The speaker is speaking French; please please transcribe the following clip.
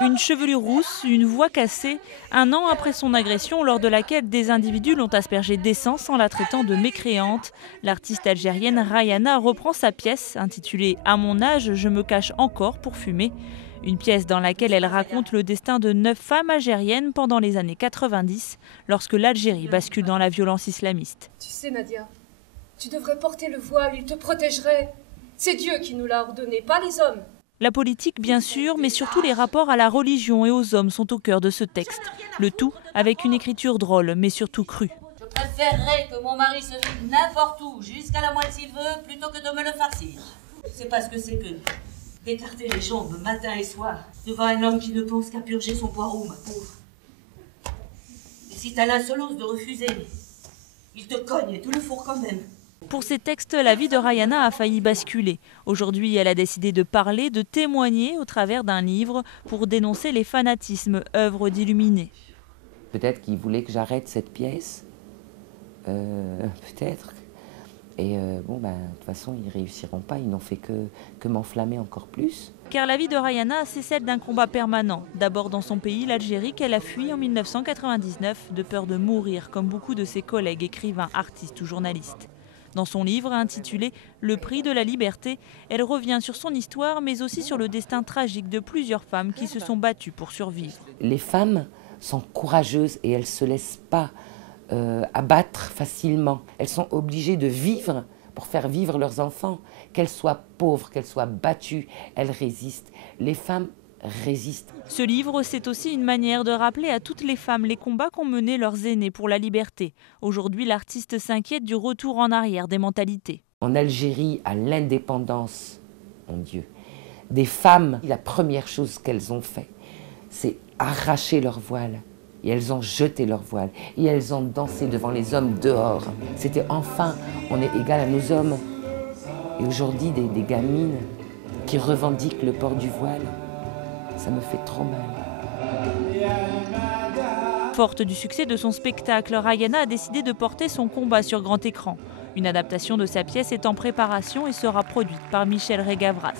Une chevelure rousse, une voix cassée, un an après son agression lors de laquelle des individus l'ont aspergée d'essence en la traitant de mécréante, l'artiste algérienne Rayana reprend sa pièce intitulée « À mon âge, je me cache encore pour fumer ». Une pièce dans laquelle elle raconte le destin de 9 femmes algériennes pendant les années 90, lorsque l'Algérie bascule dans la violence islamiste. Tu sais Nadia, tu devrais porter le voile, il te protégerait. C'est Dieu qui nous l'a ordonné, pas les hommes. La politique, bien sûr, mais surtout les rapports à la religion et aux hommes sont au cœur de ce texte. Le tout avec une écriture drôle, mais surtout crue. Je préférerais que mon mari se vide n'importe où, jusqu'à la moelle s'il veut, plutôt que de me le farcir. Je sais pas ce que c'est que d'écarter les jambes matin et soir devant un homme qui ne pense qu'à purger son poireau, ma pauvre. Et si t'as l'insolence de refuser, il te cogne et te le fourre quand même. Pour ces textes, la vie de Rayana a failli basculer. Aujourd'hui, elle a décidé de parler, de témoigner au travers d'un livre pour dénoncer les fanatismes, œuvres d'illuminés. Peut-être qu'ils voulaient que j'arrête cette pièce, peut-être. Et de toute façon, ils ne réussiront pas, ils n'ont fait que m'enflammer encore plus. Car la vie de Rayana, c'est celle d'un combat permanent. D'abord dans son pays, l'Algérie, qu'elle a fui en 1999, de peur de mourir, comme beaucoup de ses collègues écrivains, artistes ou journalistes. Dans son livre intitulé « Le prix de la liberté », elle revient sur son histoire, mais aussi sur le destin tragique de plusieurs femmes qui se sont battues pour survivre. Les femmes sont courageuses et elles ne se laissent pas abattre facilement. Elles sont obligées de vivre pour faire vivre leurs enfants. Qu'elles soient pauvres, qu'elles soient battues, elles résistent. Les femmes résistent. Ce livre, c'est aussi une manière de rappeler à toutes les femmes les combats qu'ont menés leurs aînés pour la liberté. Aujourd'hui, l'artiste s'inquiète du retour en arrière des mentalités. En Algérie, à l'indépendance, mon Dieu, des femmes, la première chose qu'elles ont fait, c'est arracher leur voile. Et elles ont jeté leur voile. Et elles ont dansé devant les hommes dehors. C'était enfin, on est égal à nos hommes. Et aujourd'hui, des gamines qui revendiquent le port du voile, ça me fait trop mal. Forte du succès de son spectacle, Rayana a décidé de porter son combat sur grand écran. Une adaptation de sa pièce est en préparation et sera produite par Michel Régavras.